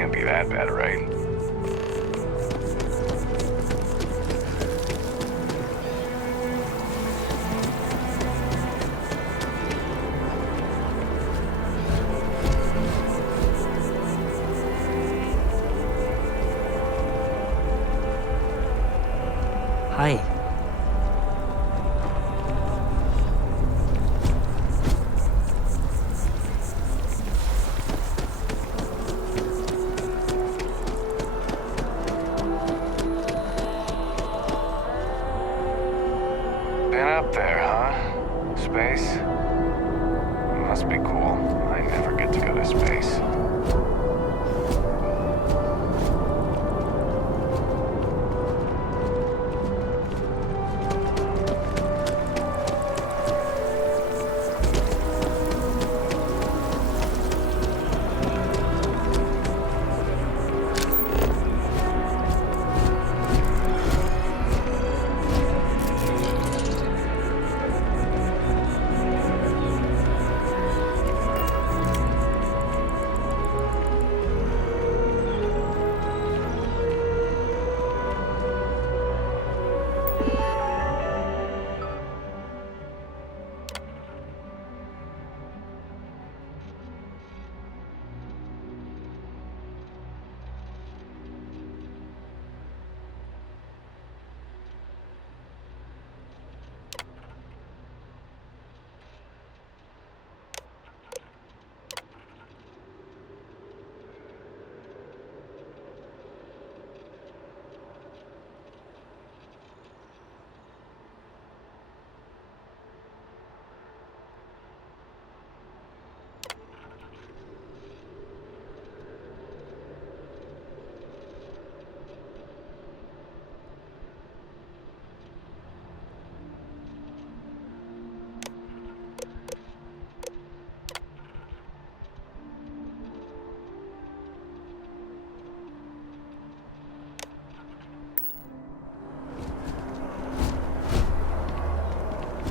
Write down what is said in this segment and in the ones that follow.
can't be that bad, right? Hi. Been up there, huh? Space? Must be cool. I never get to go to space.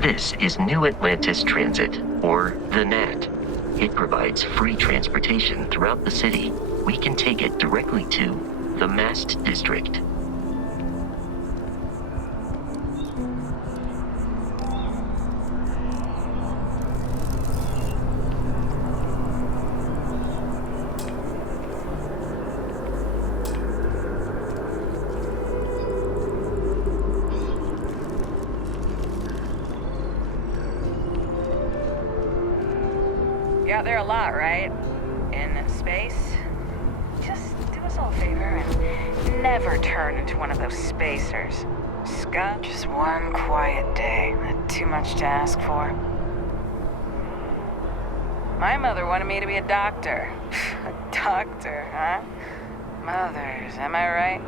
This is New Atlantis Transit, or the NAT. It provides free transportation throughout the city. We can take it directly to the Mast District. You're out there a lot, right? In space? Just do us all a favor and never turn into one of those spacers. Scott, just one quiet day. Not too much to ask for. My mother wanted me to be a doctor. A doctor, huh? Mothers, am I right?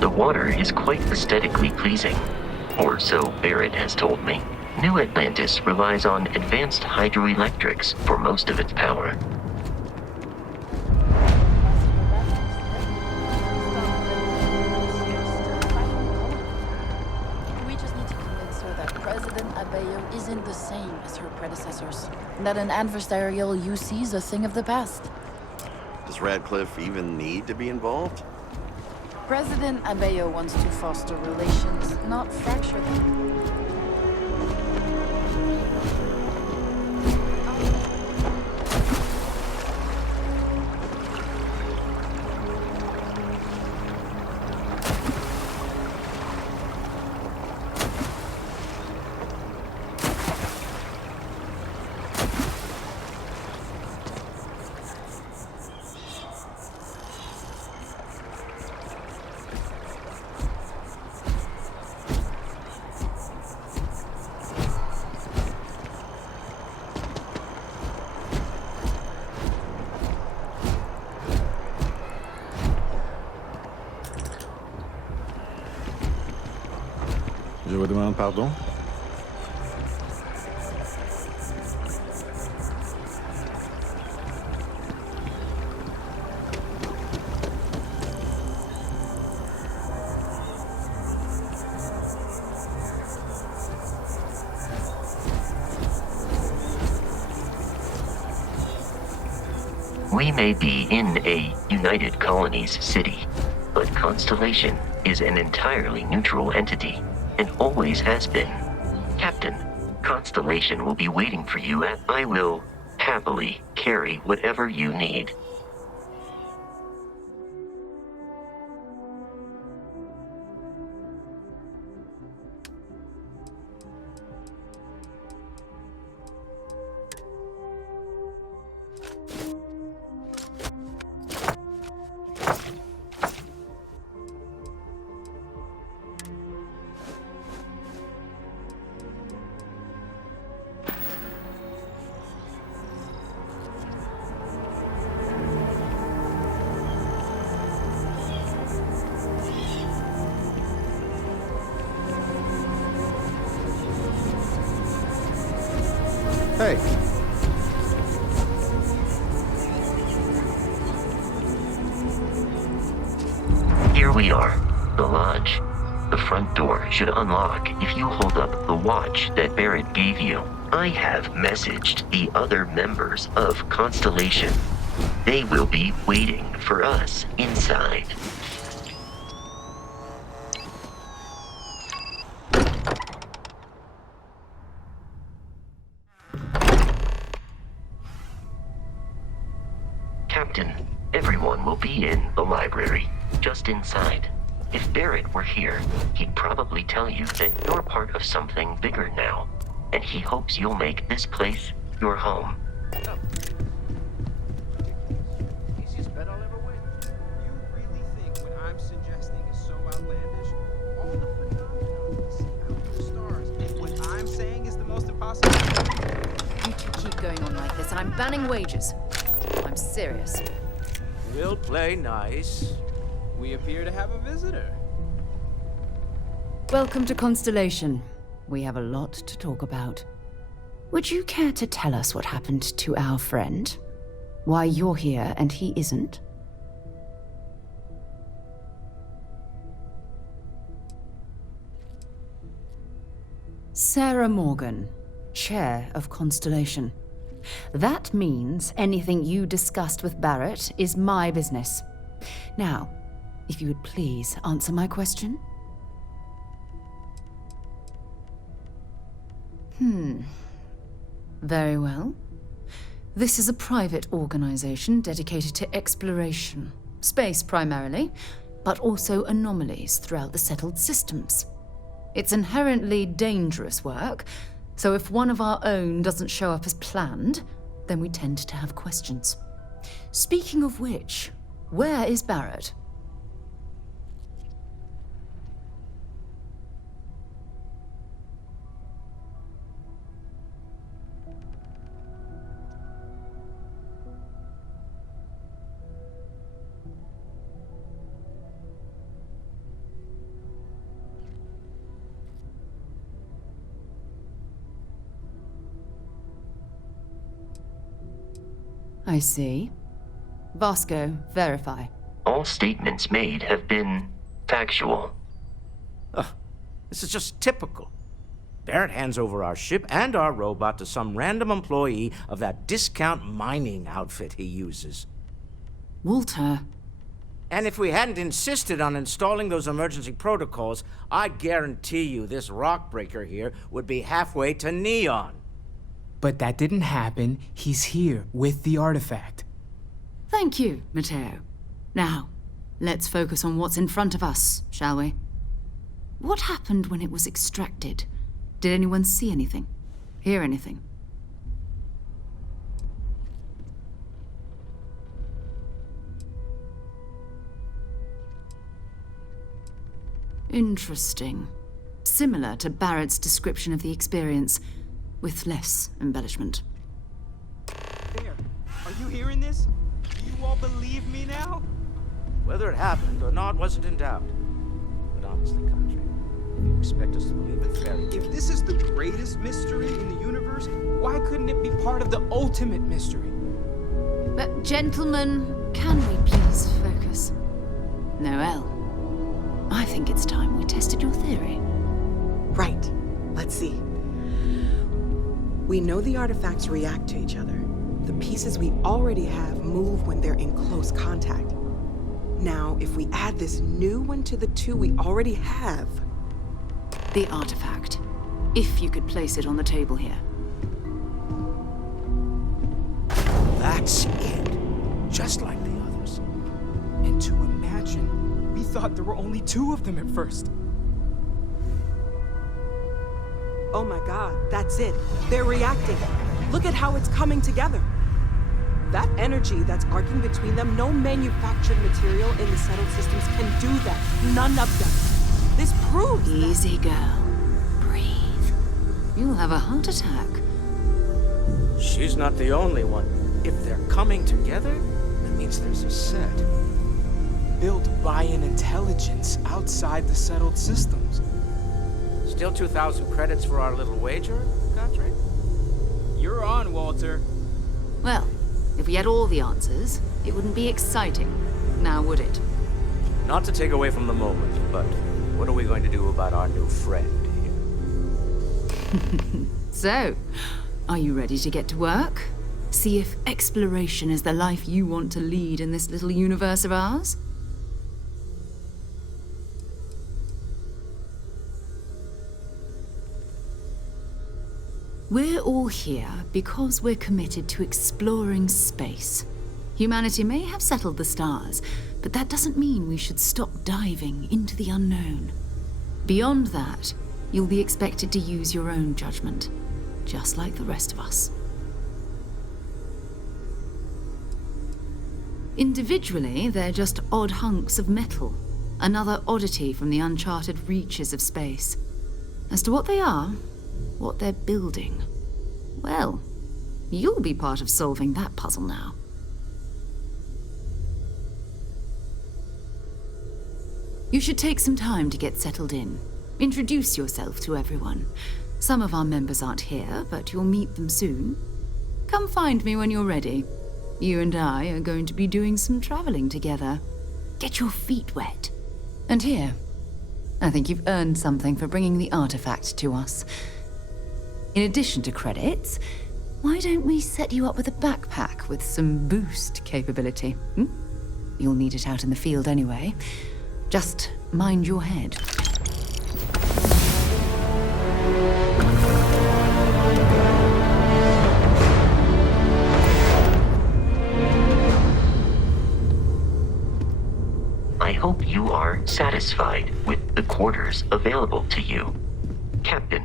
The water is quite aesthetically pleasing, or so Barrett has told me. New Atlantis relies on advanced hydroelectrics for most of its power. We just need to convince her that President President Abeyo isn't the same as her predecessors. That an adversarial UC is a thing of the past. Does Radcliffe even need to be involved? President Abeyo wants to foster relations, not fracture them. Je vous demande pardon. We may be in a United Colonies city, but Constellation is an entirely neutral entity, and always has been. Captain, Constellation will be waiting for you and I will happily carry whatever you need. Hey, Here we are, the lodge. The front door should unlock if you hold up the watch that Barrett gave you. I have messaged the other members of Constellation. They will be waiting for us inside. Captain, everyone will be in the library, just inside. If Barrett were here, he'd probably tell you that you're part of something bigger now, and he hopes you'll make this place your home. Easiest bet I'll ever win. You really think what I'm suggesting is so outlandish? All the phenomena we see out in the stars, what I'm saying is the most impossible. You two keep going on like this, and I'm banning wagers. I'm serious. We'll play nice. We appear to have a visitor. Welcome to Constellation. We have a lot to talk about. Would you care to tell us what happened to our friend? Why you're here and he isn't? Sarah Morgan, Chair of Constellation. That means anything you discussed with Barrett is my business. Now, if you would please answer my question. Very well. This is a private organization dedicated to exploration. Space primarily, but also anomalies throughout the settled systems. It's inherently dangerous work, so if one of our own doesn't show up as planned, then we tend to have questions. Speaking of which, where is Barrett? I see. Vasco, verify. All statements made have been factual. This is just typical. Barrett hands over our ship and our robot to some random employee of that discount mining outfit he uses. Walter. And if we hadn't insisted on installing those emergency protocols, I guarantee you this rock breaker here would be halfway to Neon. But that didn't happen. He's here with the artifact. Thank you, Matteo. Now, let's focus on what's in front of us, shall we? What happened when it was extracted? Did anyone see anything? Hear anything? Interesting. Similar to Barrett's description of the experience, with less embellishment. There. Are you hearing this? Do you all believe me now? Whether it happened or not wasn't in doubt. But honestly, Country, if you expect us to believe in fairy tales... If this is the greatest mystery in the universe, why couldn't it be part of the ultimate mystery? But gentlemen, can we please focus? Noel, I think it's time we tested your theory. Right. Let's see. We know the artifacts react to each other. The pieces we already have move when they're in close contact. Now, if we add this new one to the two we already have... The artifact. If you could place it on the table here. That's it. Just like the others. And to imagine, we thought there were only 2 of them at first. Oh my god, that's it. They're reacting. Look at how it's coming together. That energy that's arcing between them, no manufactured material in the settled systems can do that. None of them. This proves Easy, girl. Breathe. You'll have a heart attack. She's not the only one. If they're coming together, that means there's a set. Built by an intelligence outside the settled systems. Still 2,000 credits for our little wager, Country? You're on, Walter. Well, if we had all the answers, it wouldn't be exciting. Now, would it? Not to take away from the moment, but what are we going to do about our new friend here? So, are you ready to get to work? See if exploration is the life you want to lead in this little universe of ours? We're all here because we're committed to exploring space. Humanity may have settled the stars, but that doesn't mean we should stop diving into the unknown. Beyond that, you'll be expected to use your own judgment, just like the rest of us. Individually, they're just odd hunks of metal, another oddity from the uncharted reaches of space. As to what they are, what they're building, well, you'll be part of solving that puzzle now. You should take some time to get settled in. Introduce yourself to everyone. Some of our members aren't here, but you'll meet them soon. Come find me when you're ready. You and I are going to be doing some traveling together. Get your feet wet. And here, I think you've earned something for bringing the artifact to us. In addition to credits, why don't we set you up with a backpack with some boost capability? You'll need it out in the field anyway. Just mind your head. I hope you are satisfied with the quarters available to you. Captain,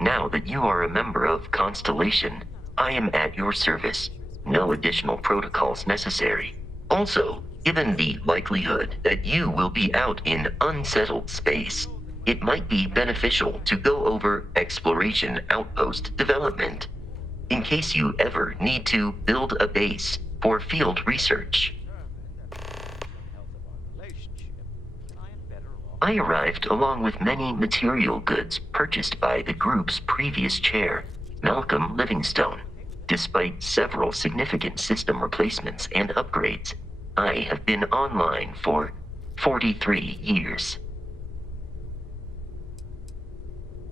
now that you are a member of Constellation, I am at your service. No additional protocols necessary. Also, given the likelihood that you will be out in unsettled space, it might be beneficial to go over exploration outpost development, in case you ever need to build a base for field research. I arrived along with many material goods purchased by the group's previous chair, Malcolm Livingstone. Despite several significant system replacements and upgrades, I have been online for 43 years.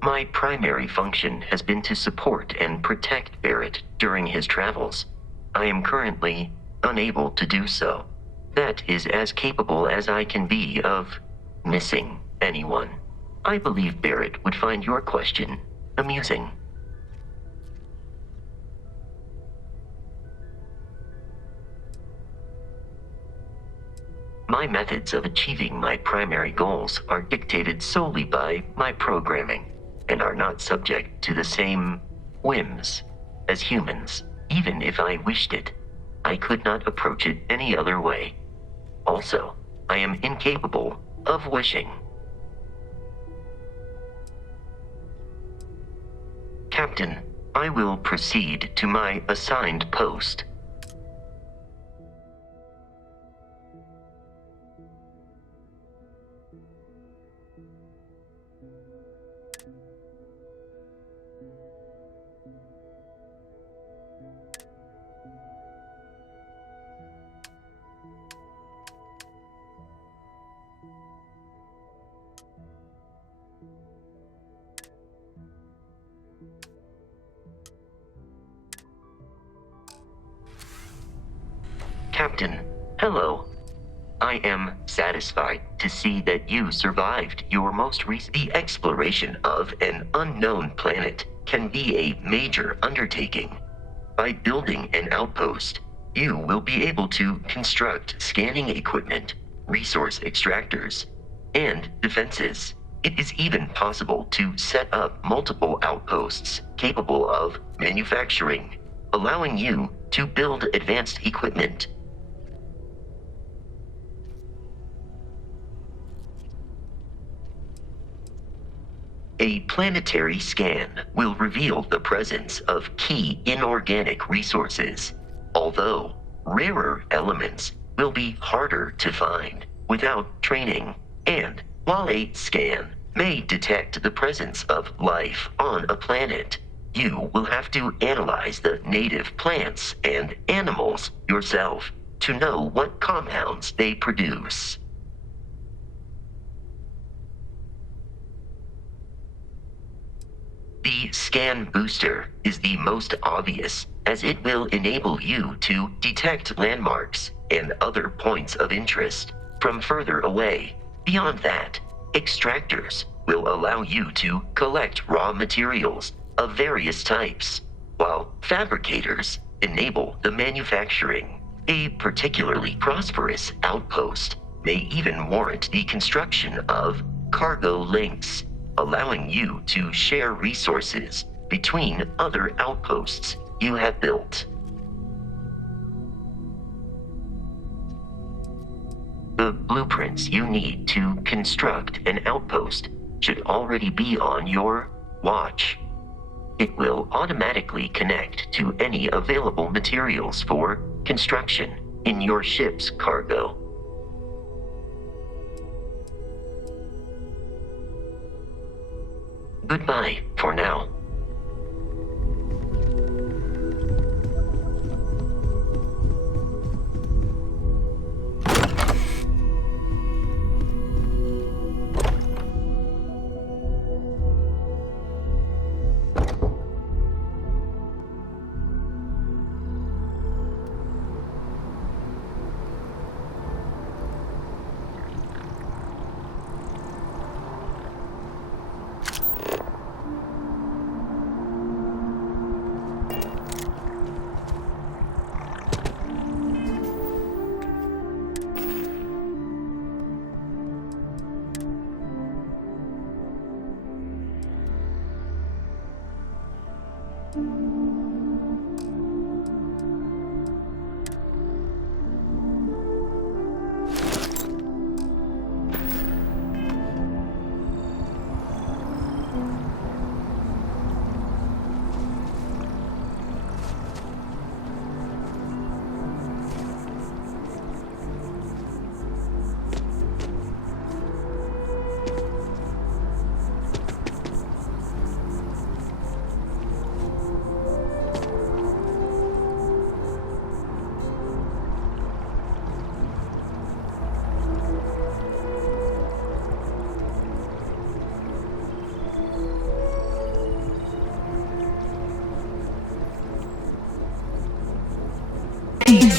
My primary function has been to support and protect Barrett during his travels. I am currently unable to do so. That is as capable as I can be of missing anyone. I believe Barrett would find your question amusing. My methods of achieving my primary goals are dictated solely by my programming and are not subject to the same whims as humans. Even if I wished it, I could not approach it any other way. Also, I am incapable of wishing. Captain, I will proceed to my assigned post. Captain, hello. I am satisfied to see that you survived your most recent... The exploration of an unknown planet can be a major undertaking. By building an outpost, you will be able to construct scanning equipment, resource extractors, and defenses. It is even possible to set up multiple outposts capable of manufacturing, allowing you to build advanced equipment. A planetary scan will reveal the presence of key inorganic resources, although rarer elements will be harder to find without training. And while a scan may detect the presence of life on a planet, you will have to analyze the native plants and animals yourself to know what compounds they produce. The scan booster is the most obvious, as it will enable you to detect landmarks and other points of interest from further away. Beyond that, extractors will allow you to collect raw materials of various types, while fabricators enable the manufacturing. A particularly prosperous outpost may even warrant the construction of cargo links, allowing you to share resources between other outposts you have built. The blueprints you need to construct an outpost should already be on your watch. It will automatically connect to any available materials for construction in your ship's cargo. Goodbye for now. Please